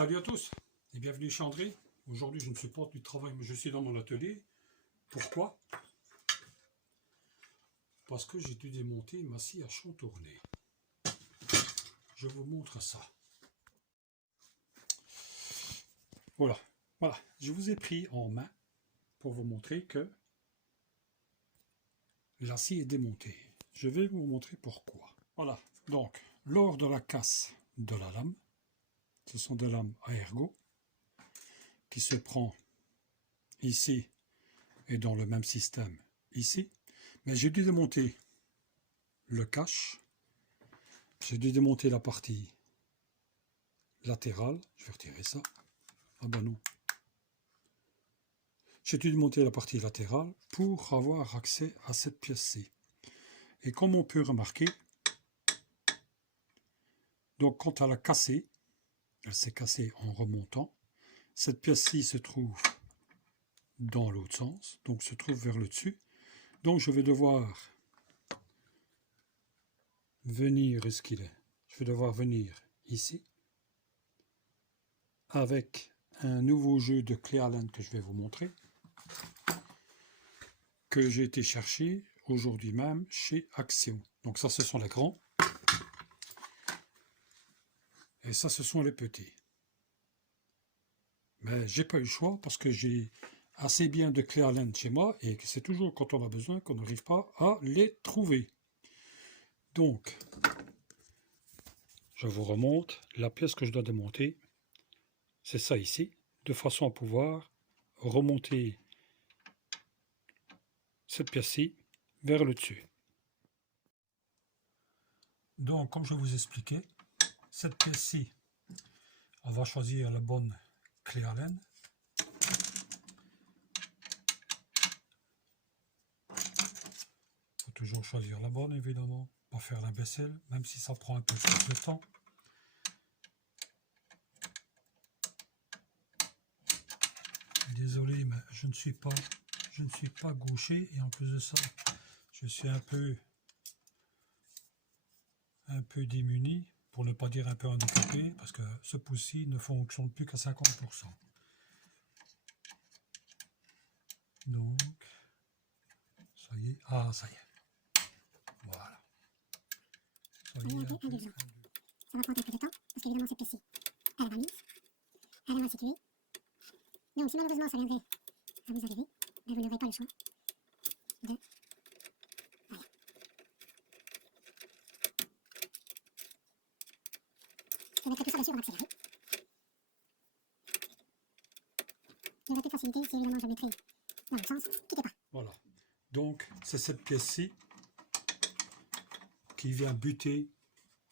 Salut à tous et bienvenue chez André. Aujourd'hui je ne suis pas du travail mais je suis dans mon atelier. Pourquoi? Parce que j'ai dû démonter ma scie à chantourner. Je vous montre ça. Voilà, je vous ai pris en main pour vous montrer que la scie est démontée. Je vais vous montrer pourquoi. Voilà, donc lors de la casse de la lame, ce sont des lames à ergot qui se prend ici et dans le même système ici. Mais j'ai dû démonter le cache, j'ai dû démonter la partie latérale. Je vais retirer ça. Ah ben non. J'ai dû démonter la partie latérale pour avoir accès à cette pièce-ci. Et comme on peut remarquer, donc quand elle a cassé, elle s'est cassée en remontant, cette pièce-ci se trouve dans l'autre sens, donc se trouve vers le dessus. Donc je vais devoir venir, est-ce qu'il est? Je vais devoir venir ici avec un nouveau jeu de clé Allen que je vais vous montrer, que j'ai été chercher aujourd'hui même chez Axiom. Donc ça ce sont les grands et ça ce sont les petits. Mais j'ai pas eu le choix parce que j'ai assez bien de clés Allen chez moi et que c'est toujours quand on a besoin qu'on n'arrive pas à les trouver. Donc je vous remonte la pièce que je dois démonter. C'est ça ici, de façon à pouvoir remonter cette pièce-ci vers le dessus. Donc, comme je vous expliquais, cette pièce-ci, on va choisir la bonne clé Allen. Il faut toujours choisir la bonne, évidemment, pas faire l'imbécile, même si ça prend un peu plus de temps. Désolé, mais je ne suis pas gaucher et en plus de ça, je suis un peu démuni, pour ne pas dire un peu handicapé, parce que ce pouce-ci ne fonctionne plus qu'à 50%. Donc, ça y est, ah ça y est, voilà. Ça y est, Ça va prendre un peu de temps, parce qu'évidemment cette pièce-ci, elle est remise, elle est mal située. Donc si malheureusement ça viendrait à vous arriver, ben, vous n'aurez pas le choix de... Voilà. Je vais mettre tout ça dessus, on va accélérer. Et avec toute facilité, si évidemment je mettrai dans le sens, quittez pas. Voilà. Donc c'est cette pièce-ci qui vient buter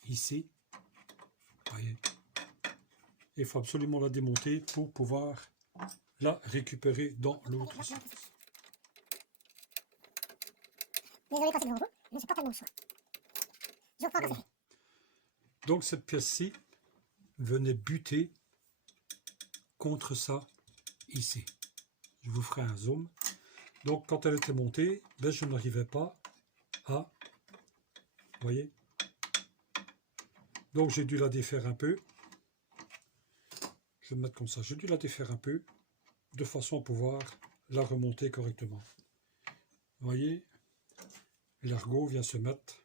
ici. Vous voyez. Il faut absolument la démonter pour pouvoir la récupérer dans l'autre sens. Désolé quand c'est devant vous, je ne suis pas tellement le choix. Je reprends quand c'est fait. Donc cette pièce-ci venait buter contre ça ici. Je vous ferai un zoom. Donc quand elle était montée, ben, je n'arrivais pas à... Vous voyez? Donc j'ai dû la défaire un peu. Je vais me mettre comme ça. J'ai dû la défaire un peu de façon à pouvoir la remonter correctement. Vous voyez? L'ergot vient se mettre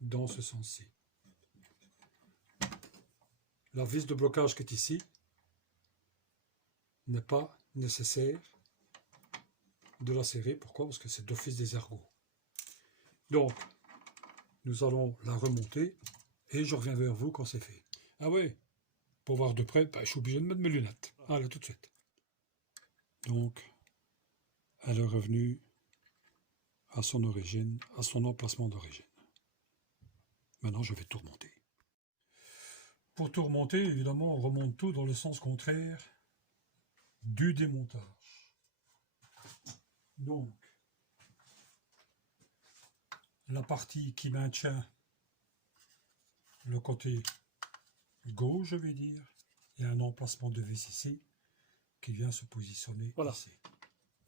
dans ce sens-ci. La vis de blocage qui est ici n'est pas nécessaire de la serrer. Pourquoi? Parce que c'est d'office des ergots. Donc, nous allons la remonter et je reviens vers vous quand c'est fait. Ah ouais, pour voir de près, ben, je suis obligé de mettre mes lunettes. Allez, tout de suite. Donc, elle est revenue à son origine, à son emplacement d'origine. Maintenant, je vais tout remonter. Pour tout remonter, évidemment, on remonte tout dans le sens contraire du démontage. Donc, la partie qui maintient le côté gauche, je vais dire, il y a un emplacement de vis ici qui vient se positionner ici.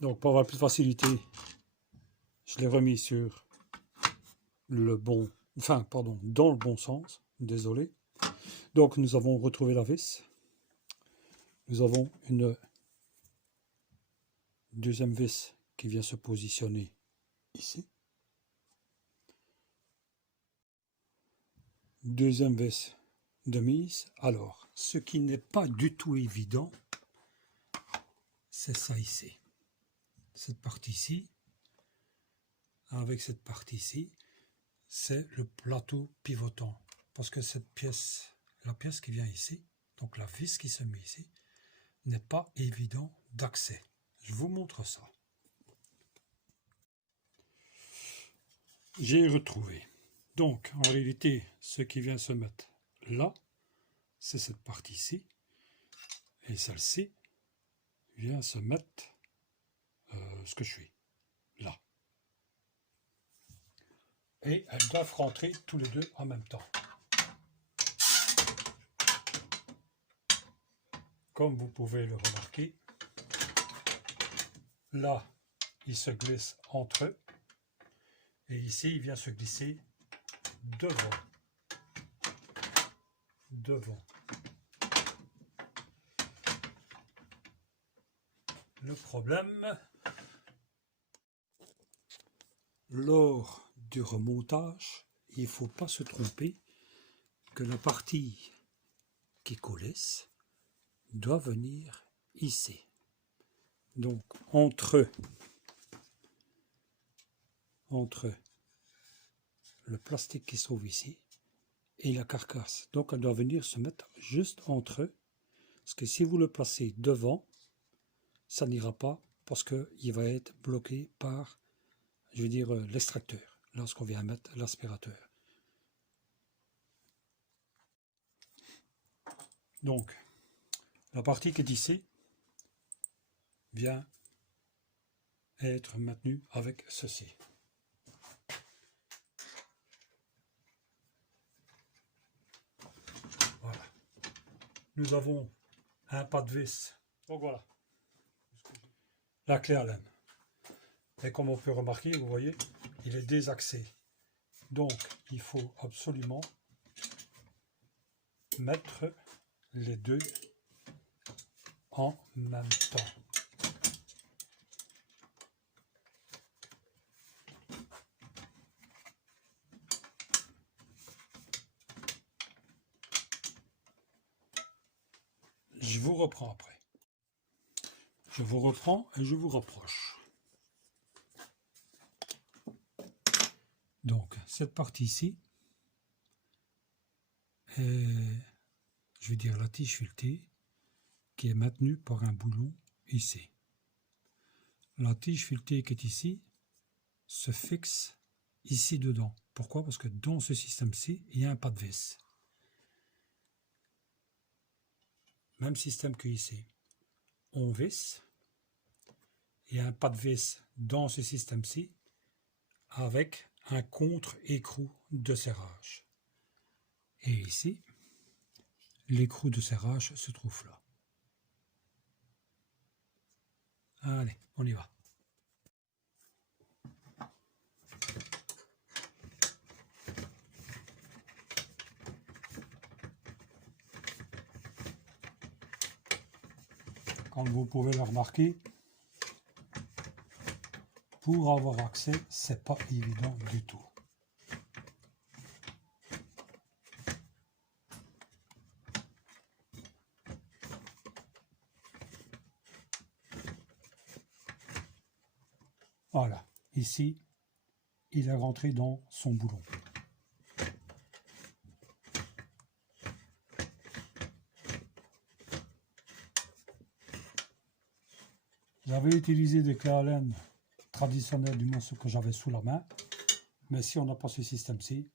Donc, pour avoir plus de facilité, je l'ai remis sur le bon, dans le bon sens, désolé. Donc nous avons retrouvé la vis. Nous avons une deuxième vis qui vient se positionner ici. Deuxième vis de mise. Alors, ce qui n'est pas du tout évident, c'est ça ici. Cette partie-ci, avec cette partie-ci, c'est le plateau pivotant. Parce que cette pièce, la pièce qui vient ici, donc la vis qui se met ici, n'est pas évident d'accès. Je vous montre ça. J'ai retrouvé. Donc, en réalité, ce qui vient se mettre là, c'est cette partie-ci. Et celle-ci vient se mettre ce que je suis, là. Et elles doivent rentrer tous les deux en même temps. Comme vous pouvez le remarquer, là, il se glisse entre eux. Et ici, il vient se glisser devant. Devant. Le problème, lors du remontage, il ne faut pas se tromper que la partie qui coulisse doit venir ici. Donc, entre le plastique qui se trouve ici et la carcasse. Donc, elle doit venir se mettre juste entre eux. Parce que si vous le placez devant, ça n'ira pas parce qu'il va être bloqué par, je veux dire, l'extracteur, lorsqu'on vient mettre l'aspirateur. Donc, la partie qui est ici vient être maintenue avec ceci. Voilà. Nous avons un pas de vis. Donc voilà. La clé Allen. Et comme on peut remarquer, vous voyez, il est désaxé. Donc, il faut absolument mettre les deux en même temps. Je vous reprends après. Je vous reprends et je vous rapproche. Donc, cette partie-ci est, je vais dire, la tige filetée qui est maintenue par un boulon ici. La tige filetée qui est ici se fixe ici dedans. Pourquoi? Parce que dans ce système-ci, il y a un pas de vis. Même système que ici. On visse. Il y a un pas de vis dans ce système-ci avec un contre-écrou de serrage. Et ici, l'écrou de serrage se trouve là. Allez, on y va. Comme vous pouvez le remarquer, pour avoir accès, c'est pas évident du tout. Voilà, ici, il est rentré dans son boulon. J'avais utilisé des clés Allen traditionnelles du moins ce que j'avais sous la main, mais si on n'a pas ce système-ci,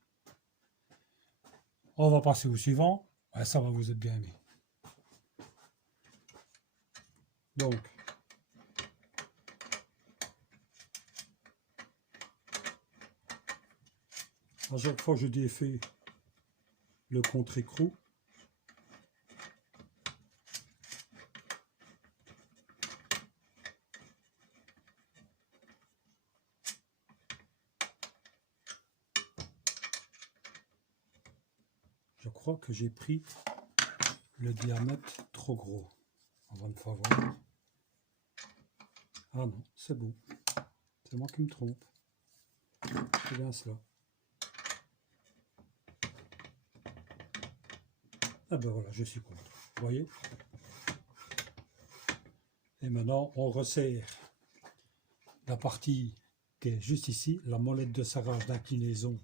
on va passer au suivant. Ouais, ça va vous être bien aimé. Donc, à chaque fois je défais le contre-écrou, je crois crois que j'ai pris le diamètre trop gros. On va me faire voir. Ah non, c'est bon. C'est moi qui me trompe. C'est bien cela. Ah ben voilà, je suis contre. Vous voyez? Et maintenant, on resserre la partie qui est juste ici, la molette de serrage d'inclinaison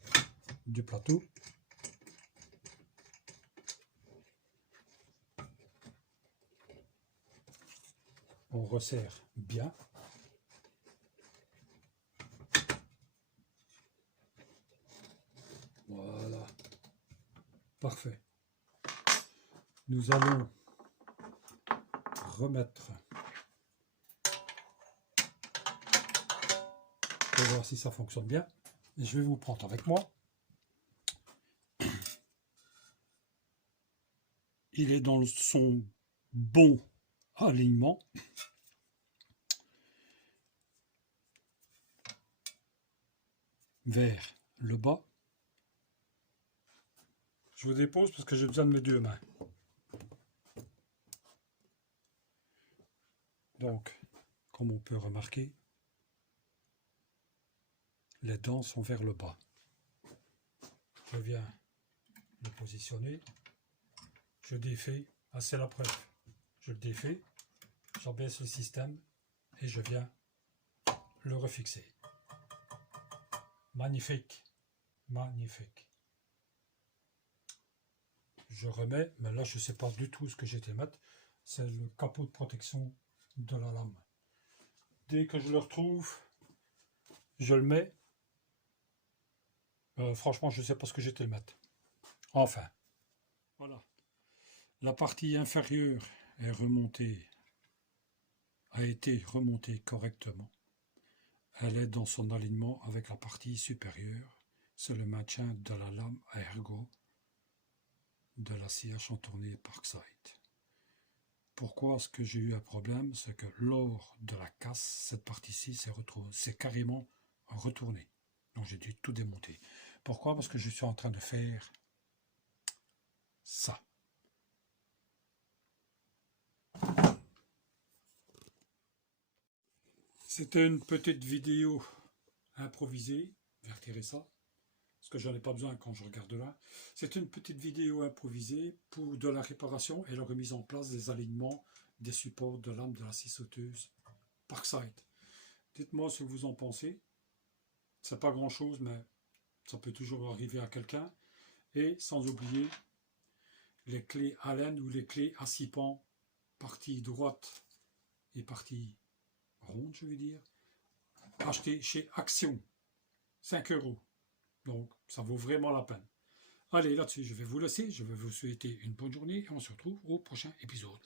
du plateau. On resserre bien. Voilà. Parfait. Nous allons remettre pour voir si ça fonctionne bien. Et je vais vous prendre avec moi. Il est dans son bon alignement. Vers le bas. Je vous dépose parce que j'ai besoin de mes deux mains. Donc, comme on peut remarquer, les dents sont vers le bas. Je viens le positionner. Je défais. Ah, c'est la preuve. Je le défais. J'abaisse le système et je viens le refixer. Magnifique. Magnifique. Je remets, mais là je ne sais pas du tout ce que j'étais mettre. C'est le capot de protection de la lame. Dès que je le retrouve, je le mets. Franchement, je ne sais pas ce que j'étais le mettre. Enfin, voilà. La partie inférieure est remontée, a été remontée correctement. Elle est dans son alignement avec la partie supérieure. C'est le maintien de la lame à ergot de la CH en tournée Parkside. Pourquoi est-ce que j'ai eu un problème? C'est que lors de la casse, cette partie-ci c'est carrément retourné. Donc j'ai dû tout démonter. Pourquoi? Parce que je suis en train de faire ça. C'était une petite vidéo improvisée. Je vais retirer ça, parce que j'en ai pas besoin quand je regarde là. C'est une petite vidéo improvisée pour de la réparation et la remise en place des alignements des supports de lame de la scie sauteuse Parkside. Dites-moi ce que vous en pensez. C'est pas grand chose, mais ça peut toujours arriver à quelqu'un. Et sans oublier les clés Allen ou les clés à 6 pans, partie droite et partie ronde, je vais dire, acheté chez Action, 5 €. Donc ça vaut vraiment la peine. Allez, là-dessus, je vais vous laisser. Je vais vous souhaiter une bonne journée et on se retrouve au prochain épisode.